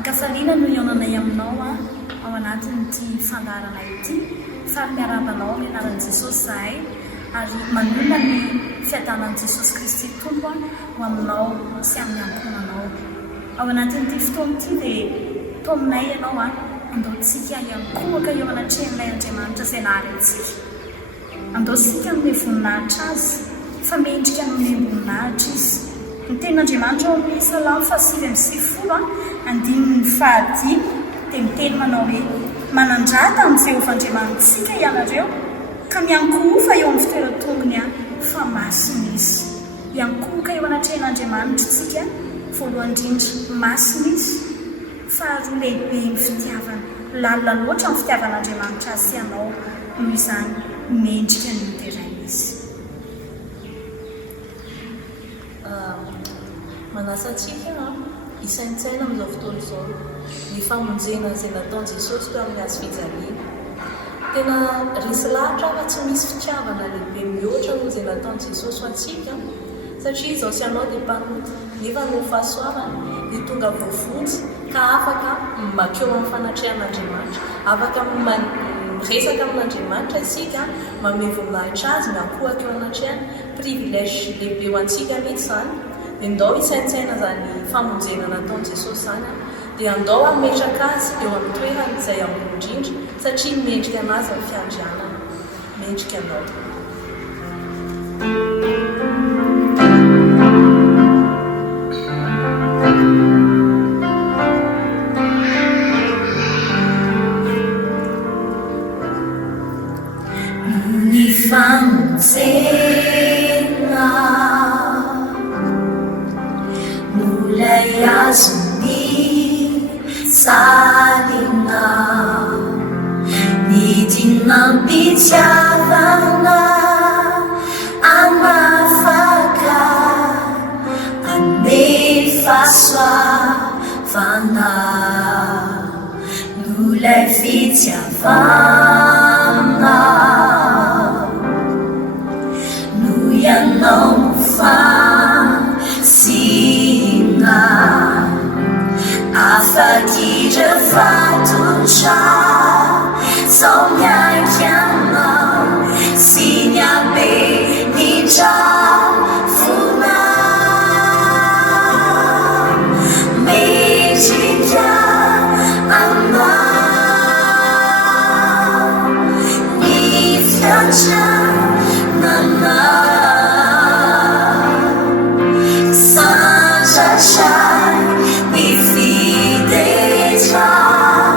ankafaliana no ionanay aminao ao anatin'ity fandarana ity fa miarabanao ny anaran'i Jesosy zahay ary manona ny fiadanan'i Jesosy Kristy tompo ho aminao sy amin'ny ankonanao ao anatin'ity fotoana ity dia tominay ianao andaontsika iankohaka eo anatrehan'ilay Andriamanitra izay naharentsika andaontsika amin'ny voninahitra azy fa mendrika amin'ny voninahitra izy ny tenin'Andriamanitra ao amin'ny Salamo 8:9 andininy fahadimy dia miteny manao hoe manandrata amin'ny Jehovah-Andriamanitsika ianareo ka miankohofa eo amin'ny fitoeran-tongony fa masina izy iankohoka eo anatrehan'Andriamanitra tsika voalohany indrindra masina izy faharoa lehibe ny fitiavana lalina loatra amin'ny fitiavan'Andriamanitra azy ianao noho izany mendrika ny teraina izy manasantsika isaintsaina amin'izao fotoana izao ny famonjena izay nataon'i Jesosy teo amin'ny hazo fijaliana tena resy lahatra fa tsy misy fitiavana lehibe mihoatra noho izay nataon'i Jesosy ho antsika satria izao sy anao dia mpanota nefa no fahasoavana ny tonga voafonjy ka afaka makeo amin'ny fanatrehan'Andriamanitra afaka resaka amin'Andriamanitra isika mamevonahitra azy miankohaka eo anatrehany privilège lehibe ho antsika mihitsy izany dia andao isaintsaina zany famonjena nataon'i Jesosy zany dia andao ametraka azy eo amin'ny toerany izay ambony indrindra satria mendrika anazy amin'ny fiandrianana mendrika anao ny famonjena mulai azony salina ny dinampitiavana anafaka ane fahasoavana mulai fitiavana no ianao fasina afakira fatotra sao miaiky anao sy ny abenitra fona mendrika anao ny fiatranana sunshine, if he did try.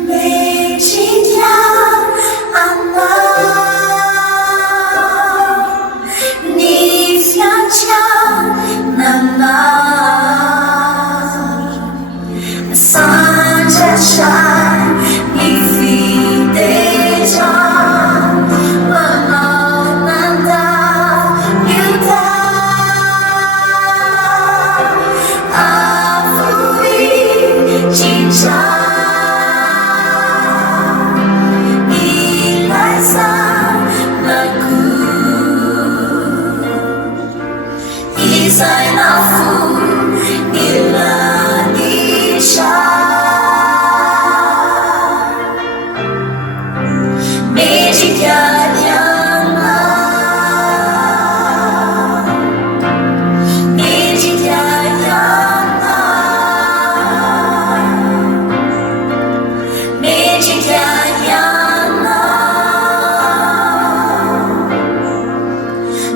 Media Anna Nifiacia Nana Sanjasha Nifideja Manananda Yuda Avui Chicha Zainafu Ilanisha Mejikanyana Mejikanyana Mejikanyana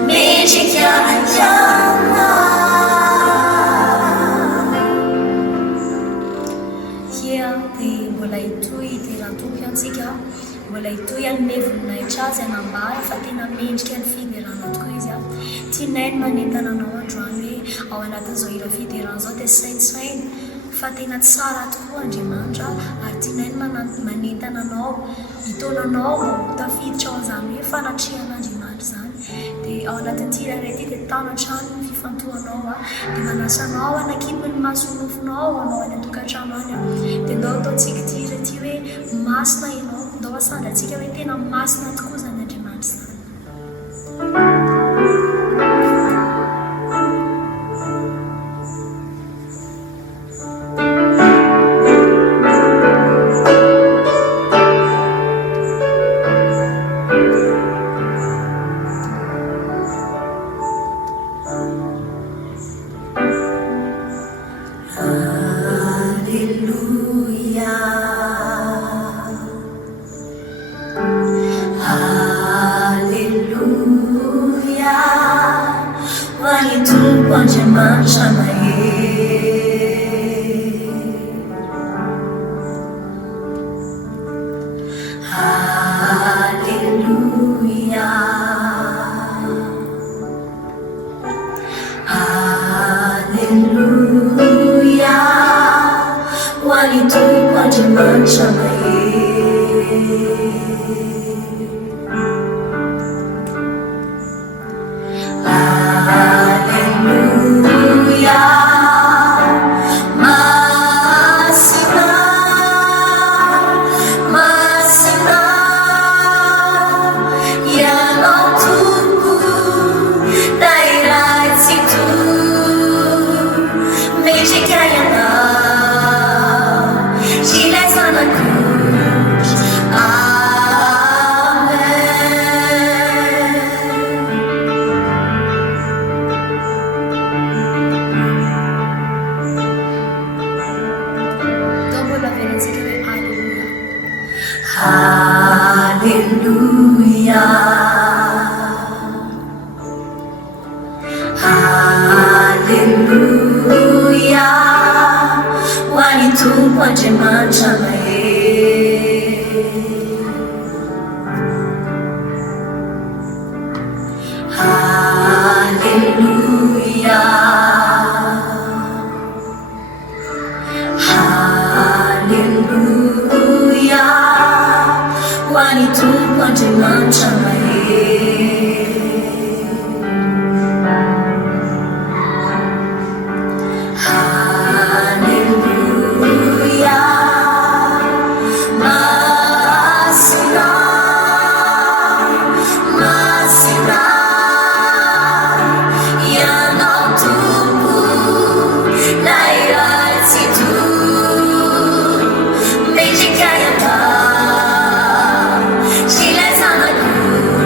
Mejikanyana Mbola itoy dia rantompy antsika mbola itoy anome voninahitra azy anambara fa tena mendrika ny fiderana tokoa izy a tianainy manentana anao androany hoe ao anatin'izao ireo fiderana zao dia sainsainy fa tena tsara tokoa Andriamanitra ary tianainy manentana anao hitonanao tafiditra ao izany hoe fanatrihan'Andriamanitra zany dia ao anatin'ity iray ity dia tanatrano ny fifantohanao a dia manasanao anakipy ny masonofonao anao any an-tokantrano any a dia ndao ataontsika ity iray ity hoe masina ianao ndao asandratsika hoe tena masina tokoa zany Andriamanitra zany She lies on the groove.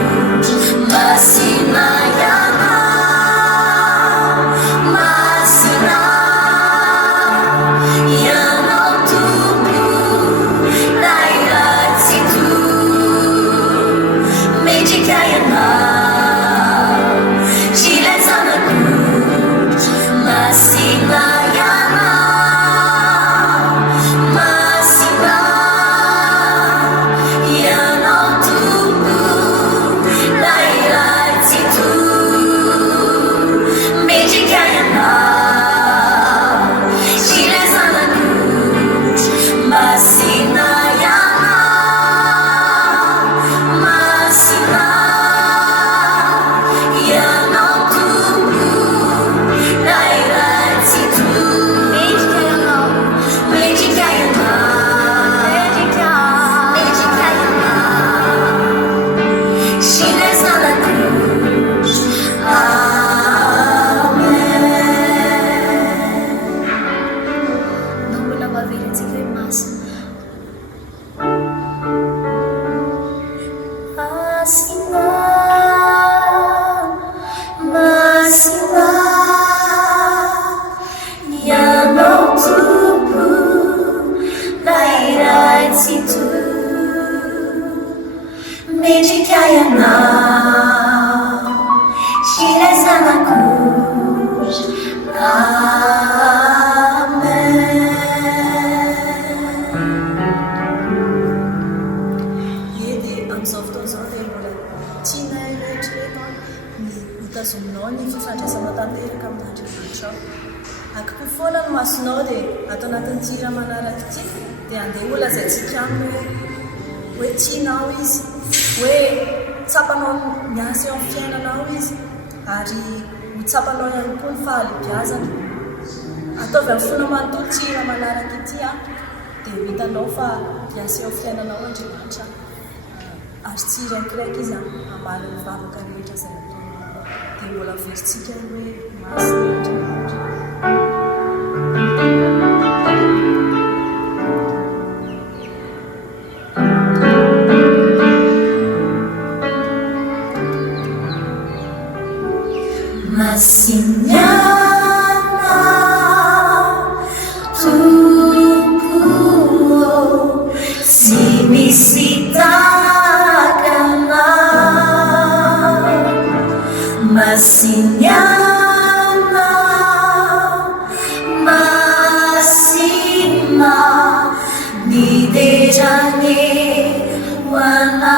situ mendrika ianao tsy laizanak'ondry Amin'izao fotoan'izao dia mbola tianay rehetrarehetra ny hitazominao ny fifandraisana tanteraka amin'Andriamanitra ao. Akoko foana ny masonao dia atao anatin'ity raha manaraka ity dia andeha holazaintsika aminy hoe tianao izy, hoe tsapanao miasa eo amin'ny fiainanao izy ary ho tsapanao ihany koa ny fahalebiazana. Ataovy amin'ny fona manontolo ity raha manaraka ity dia hitanao fa miasa eo amin'ny fiainanao Andriamanitra. Ary tsy iraikiraiky izy ambany ny vavaka rehetra izay ataonao dia mbola veritsika hoe masina Andriamanitra. Masiniana Tumpuk si misy takana Masiniana Masina Nidejane wana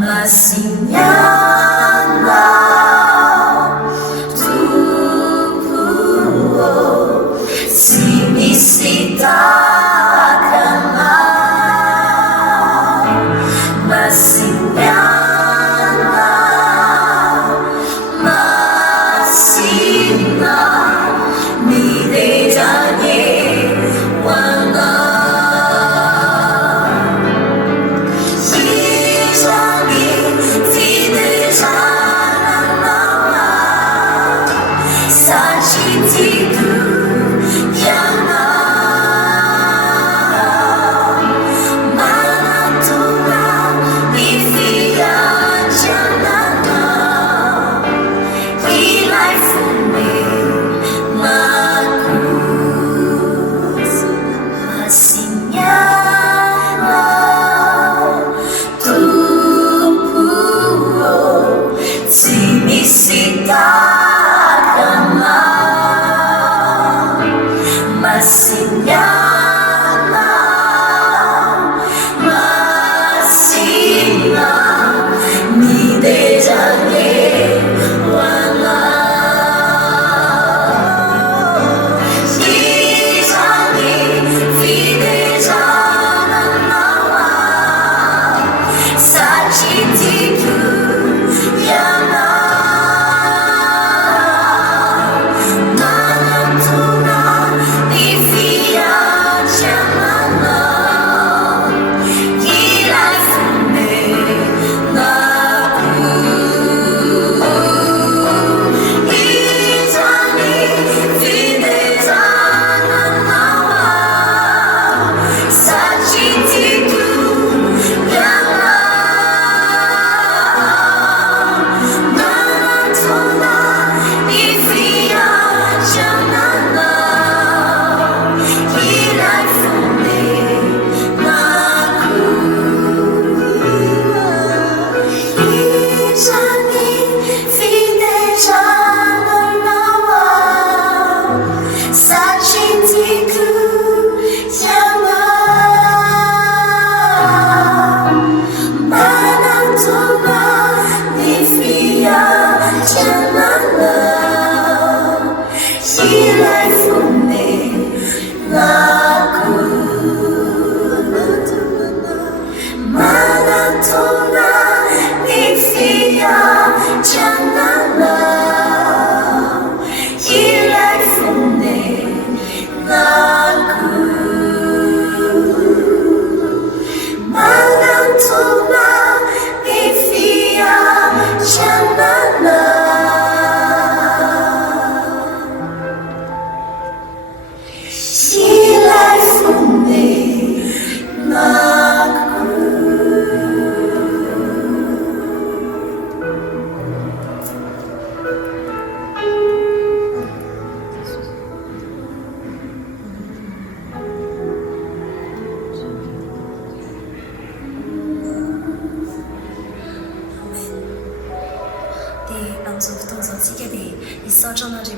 Masiniana Sitakana Masiniana Masina Nidejane wana Hijani Videjana nama Sajitiku Yana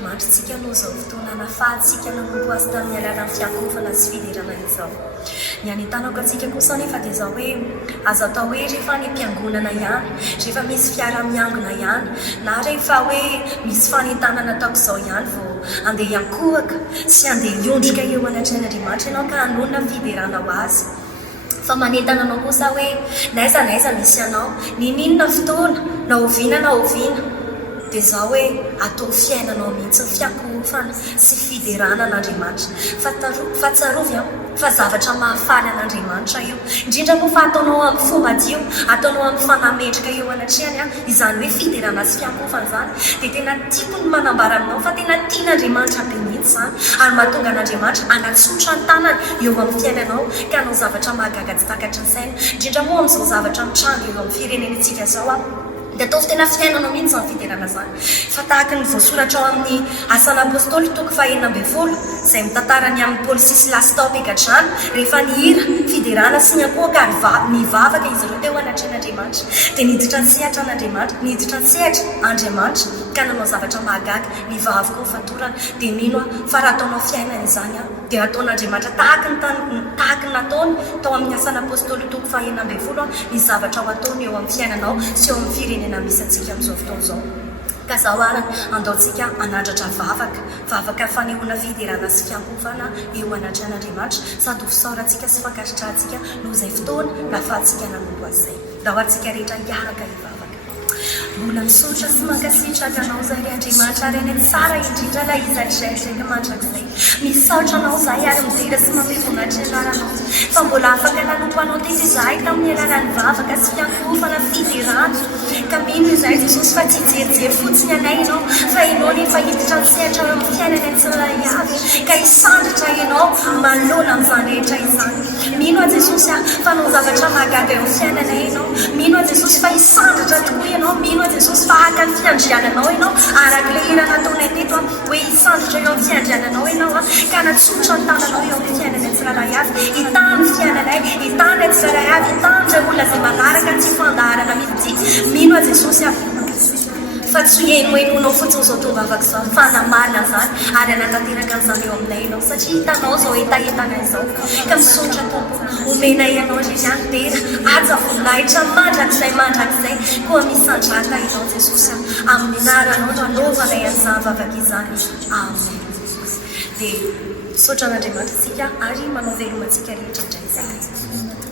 andriamanitrantsika no zao fotoana nafahantsika nanompo azy tamin'ny alalan'ny fiakofana sy fiderana izao ny anytanako atsika kosa nefa dia zao hoe azo atao hoe rehefa ny mpiangonana ihany rehefa misy fiara-miangona ihany na rehefa hoe misy fanentanana ataoko izao ihany vao andeha hiankohaka sy andeha hiondrika eo anatran'andriamanitra ianao ka hanonona fiderana ho azy fa manentana anao kosa hoe naiza misy anao ninona fotoana na oviana dia zao hoe atao fiainanao mihitsy ny fiakofana sy fiderana an'andriamanitra fa tsarovy fa zavatra mahafaly an'andriamanitra io indrindra moa fa ataonao amin'ny fomba dio ataonao amin'ny fanamendrika eo anatrehany izany hoe fiderana sy fiakofana zany dia tena tiako ny manambara aminao fa tena tian'andriamanitra be mihitsy zany ary mahatonga an'andriamanitra anatsotra ny tanany eo amin'ny fiainanao ka anao zavatra mahagaga tsy takatra ny saina indrindra moa amin'izao zavatra mitranga eo amin'ny firenenetsika zao dia ataovy tena fiainanao mihitsy zany fiderana zany fa tahaka ny voasoratra ao amin'ny asan'ny apôstôly toko 9 izay mitantarany amin'ny Paoly sy Silasy tao Pegadrano rehefa nihira fiderana sy ny ankohaka ary nivavaka izy ireo teo anatran'andriamanitra dia niditra ny sehatra an'andriamanitra niditra ny sehatra andriamanitra ka nanao zavatra mahagaga nivavaka ao fatorana dia mino fa raha ataonao fiainana izany dia ataon'andriamanitra tahaka ny nataony tao amin'ny asan'ny apôstôly toko 9 ny zavatra ho ataony eo amin'ny fiainanao sy eo amin'ny firenena misy antsika amin'izao fotoana izao ka zaho arany andaontsika anandratra vavaka fanehoana fiderana sy fiakofana eo anatran'andriamanitra sady ho fisaorantsika sy fankasitrahantsika noho izay fotoana nafahantsika nanompo azay da ho antsika rehetra hiaraka hivavaka mbola misotra sy mankasitraka anao zay ry andriamanitra ary any tsara indrindra la izadraidraika mandrakizay misaotra anao zay ary midera sy mampivonaitra anaranao fa mbola afaka nanompo anao teza izahay tamin'ny alalan'ny vavaka sy fiakofana fiderana ka mino izay jesosy fa tsy jerijery fotsiny anay ianao fa ianao nefa hiditra ny sehatra eo amin'ny fiainana tsirairay avy ka hisandratra ianao manolona amin'izany rehetra izany mino a jesosy fa nao zavatra mahagaga eo amin'ny fiainana ianao mino a jesosy fa hisandratra tokoa ianao mino a jesosy fa haka ny fiandriananao ianao araka le hira nataonay teto hoe hisandratra eo amin'ny fiandriananao ianao ka natsotra ny tananao eo amin'ny fiainana tsirairay avy hitany fiainanay hitany tsirairay avy hitany olona zay manaraka tsy fandaharana mihitsy mino a jesosy fa tsy hoenoenonao fotsiny zao tovavaka izao fa namarina zany ary anatanteraka an'izany eo aminay ianao satria hitanao zao etaentanay izao ka misotra tompo omenay ianao zay tera aja voninahitra mandrakizay koa misandrata ianao jesosy amin'ny anaranao no anaovanay an'izany vavaka izany amen dia misaotra an'andriamanitra tsika ary manao velomantsika rehetra indray zay